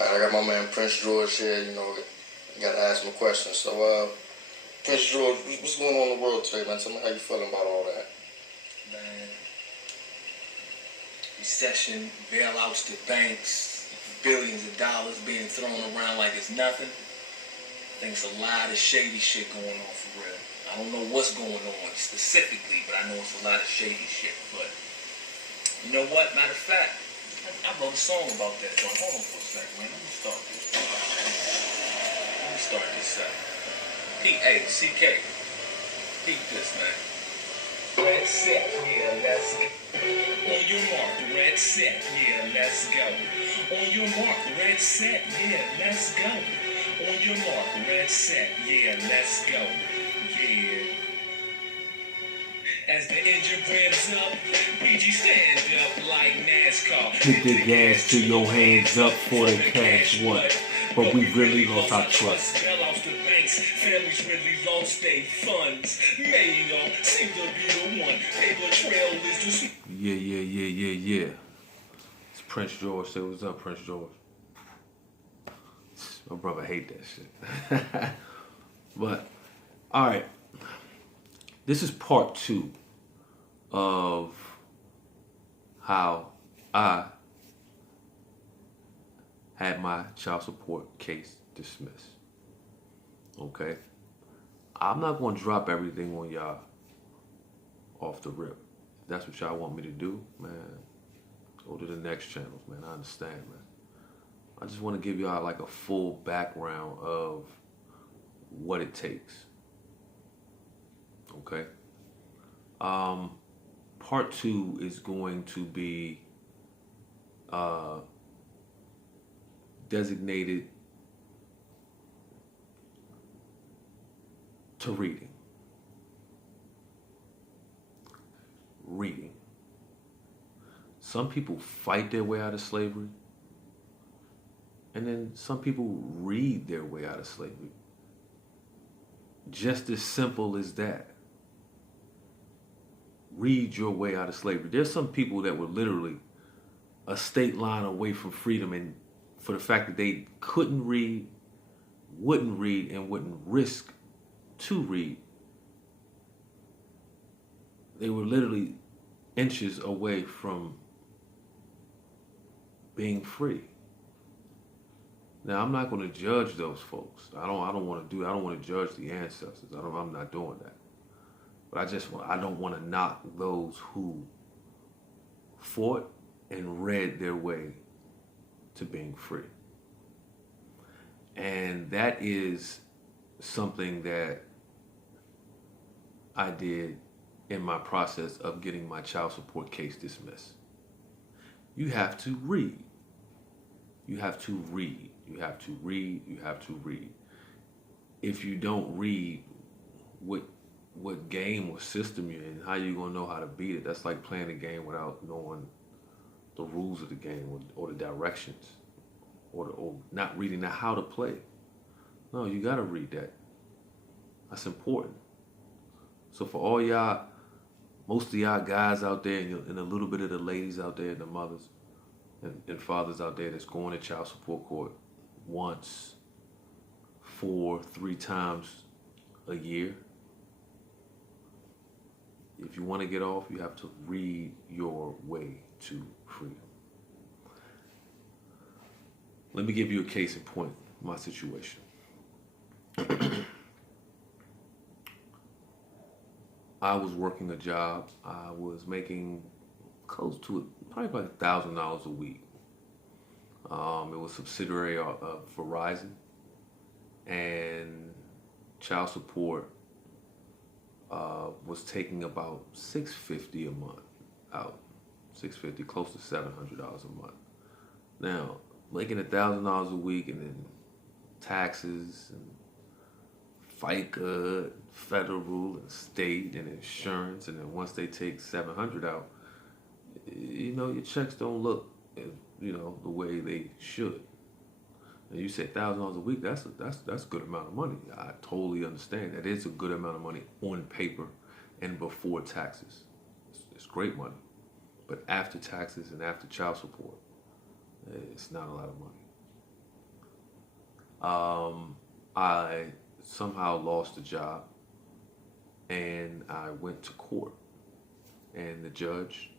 All right, I got my man Prince George here. Got to ask him a question. So, Prince George, what's going on in the world today, man? Tell me how you feeling about all that. Man, recession, bailouts to banks, billions of dollars being thrown around like it's nothing. I think it's a lot of shady shit going on for real. I don't know what's going on specifically, but I know it's a lot of shady shit. But you know what? Matter of fact, I wrote a song about that joint. Hold on for a second, man. Let me start this up. P-A-C-K. Peep this, man. Red set, yeah, let's go. On your mark, red set, yeah, let's go. On your mark, red set, yeah, let's go. On your mark, red set, yeah, let's go. Yeah. As the engine revs up, PG stand up like NASCAR. Hit the gas to your hands up for the cash, what? But we really lost our trust. Bailouts to banks, families really lost their funds. Mayo seem to be the one. Paper trail is the Yeah. It's Prince George. Say what's up, Prince George. My brother hate that shit. But, all right. This is part 2 of how I had my child support case dismissed. Okay? I'm not going to drop everything on y'all off the rip. If that's what y'all want me to do, man, go to the next channels, man. I understand, man. I just want to give y'all like a full background of what it takes. Okay? Part 2 is going to be designated to reading. Some people fight their way out of slavery, and then some people read their way out of slavery. Just as simple as that. Read your way out of slavery. There's some people that were literally a state line away from freedom, and for the fact that they couldn't read, wouldn't read, and wouldn't risk to read, they were literally inches away from being free. Now, I'm not going to judge those folks. I don't want to judge the ancestors. I'm not doing that. But I don't want to knock those who fought and read their way to being free. And that is something that I did in my process of getting my child support case dismissed. You have to read. You have to read. You have to read. You have to read. If you don't read, what game or system you're in, how you gonna know how to beat it? That's like playing a game without knowing the rules of the game or the directions, or not reading the how to play. No, you gotta read that. That's important. So for all y'all, most of y'all guys out there, and a little bit of the ladies out there, and the mothers and fathers out there that's going to child support court once, 4, 3 times a year. If you want to get off, you have to read your way to freedom. Let me give you a case in point, my situation. I was working a job. I was making close to probably about $1,000 a week. It was a subsidiary of Verizon, and child support was taking about $650 a month out. $650, close to $700 a month. Now, making $1,000 a week, and then taxes and FICA, federal and state and insurance, and then once they take $700 out, your checks don't look, the way they should. And you say $1,000 a week, that's a good amount of money. I totally understand that it's a good amount of money on paper and before taxes. It's great money. But after taxes and after child support, it's not a lot of money. I somehow lost the job, and I went to court, and the judge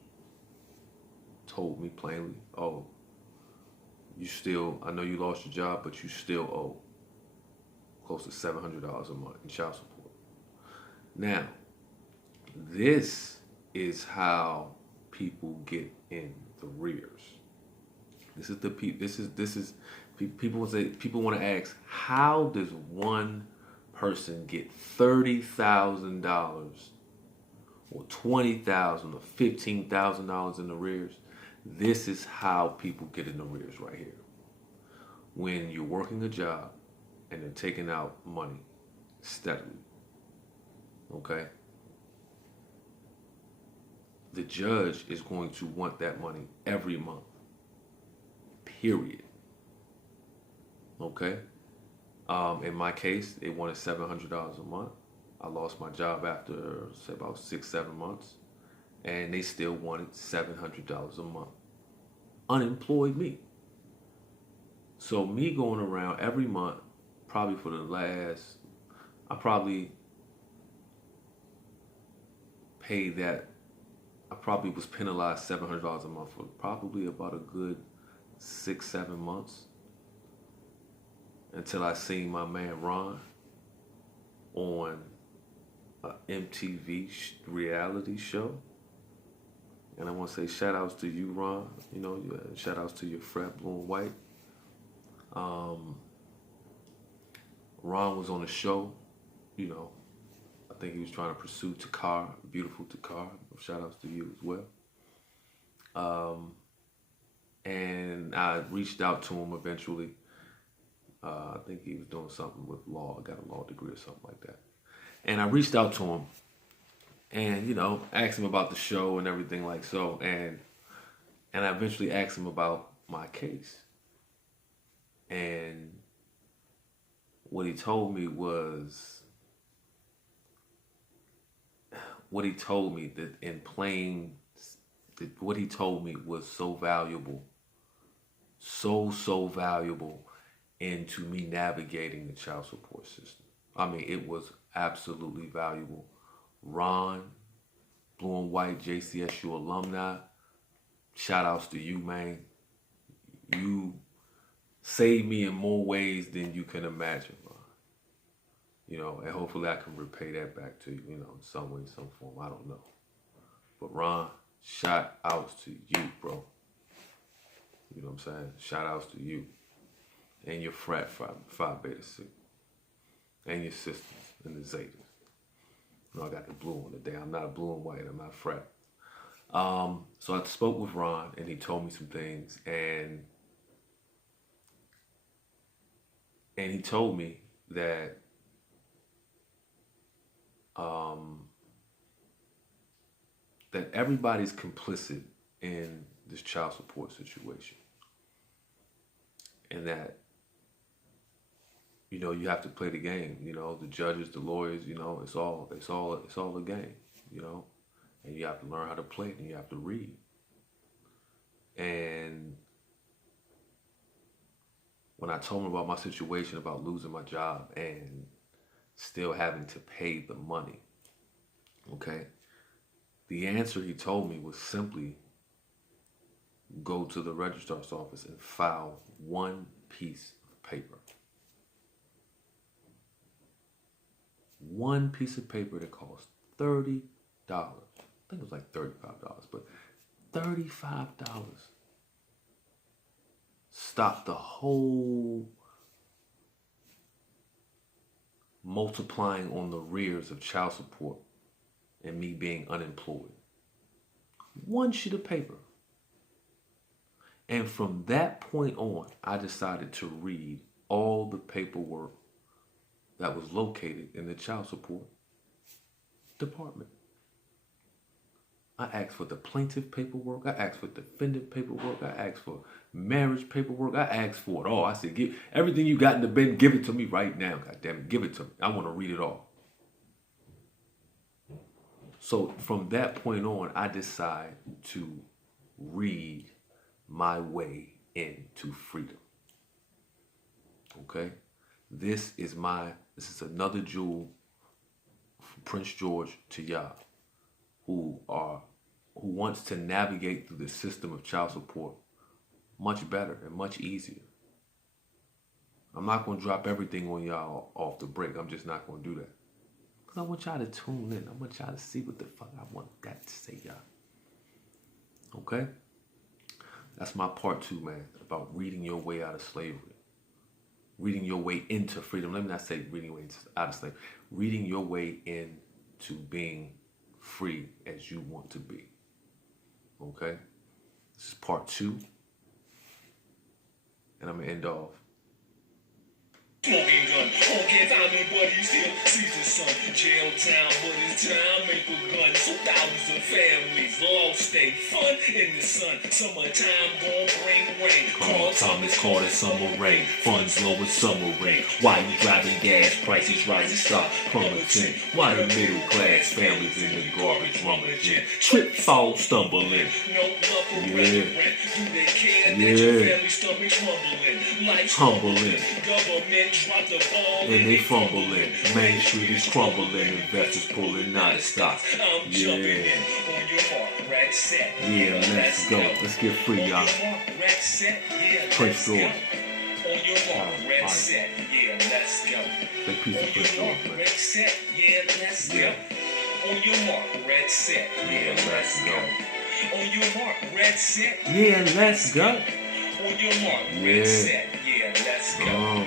told me plainly, "Oh, I know you lost your job, but you still owe close to $700 a month in child support." Now, this is how people get in the rears. This is the people want to ask, how does one person get $30,000 or $20,000 or $15,000 in arrears? This is how people get in arrears right here. When you're working a job and they're taking out money steadily, okay? The judge is going to want that money every month, period. Okay? In my case, they wanted $700 a month. I lost my job after, say, about 6-7 months, and they still wanted $700 a month. Unemployed me. So me going around every month, probably for the last, I probably paid that, I probably was penalized $700 a month for probably about a good 6-7 months, until I seen my man Ron on a MTV reality show. And I want to say shout outs to you, Ron. You know, shout outs to your frat Blue and White. Ron was on the show, you know. I think he was trying to pursue Takar, beautiful Takar. Shout outs to you as well. And I reached out to him eventually. I think he was doing something with law. I got a law degree or something like that. And I reached out to him and, you know, asked him about the show and everything like so. And I eventually asked him about my case. And what he told me was, what he told me was so valuable, so valuable into me navigating the child support system. I mean, it was absolutely valuable. Ron, Blue and White, JCSU alumni, shout outs to you, man. You saved me in more ways than you can imagine, Ron. You know, and hopefully I can repay that back to you, you know, in some way, some form. I don't know. But Ron, shout outs to you, bro. You know what I'm saying? Shout outs to you. And your frat Phi Beta Sigma. And your sisters and the Zetas. You know, I got the blue on today. I'm not a blue and white. I'm not frat. So I spoke with Ron, and he told me some things. And he told me that that everybody's complicit in this child support situation. And that, you know, you have to play the game. You know, the judges, the lawyers, you know, it's all a game, you know, and you have to learn how to play it, and you have to read. And when I told him about my situation, about losing my job and still having to pay the money, okay, the answer he told me was simply go to the registrar's office and file one piece of paper. One piece of paper that cost $30. I think it was like $35, but $35 stopped the whole multiplying on the rears of child support and me being unemployed. One sheet of paper. And from that point on, I decided to read all the paperwork that was located in the child support department. I asked for the plaintiff paperwork. I asked for defendant paperwork. I asked for marriage paperwork. I asked for it all. I said, give everything you got in the bin, give it to me right now. God damn it, give it to me. I want to read it all. So from that point on, I decided to read my way into freedom. Okay? This is another jewel from Prince George to y'all who wants to navigate through the system of child support much better and much easier. I'm not going to drop everything on y'all off the break. I'm just not going to do that. Because I want y'all to tune in. I want y'all to see what the fuck I want that to say, y'all. Okay? That's my part 2, man, about reading your way out of slavery. Reading your way into freedom. Let me not say reading your way out of slavery. Reading your way into being free as you want to be. Okay? This is part 2. And I'm going to end off. Smoking gun, okay, time me buddy still sees his son. Jail town, but it's time make a gun. So thousands of families lost they fun in the sun. Summertime gon' bring rain. Carl Thomas Carter, summer rain. Funds low with summer rain. Why you driving gas? Prices rising, stop plummeting. Why the middle class families in the garbage rummaging? Trip, fall, stumbling. No love for rent. Do they care that Yeah. your family stomach crumbling? Life's Humbling. Government drop the ball And they fumbling. Main Street is crumbling. Investors pulling out of stocks. I'm jumping Yeah. in on your mark, right, set. Yeah, let's go. Let's get free, y'all. On your mark, right, set. Yeah, Prince let's go. George. On your mark, right, Alright. set. Yeah, let's go. Say peace to On Prince your mark, George, man. right, set. Yeah, let's Yeah. go. On your mark, right, set. Yeah, let's go. On your mark, right, set. Yeah, let's go. On your mark, Yeah. right, set. Yeah, let's go.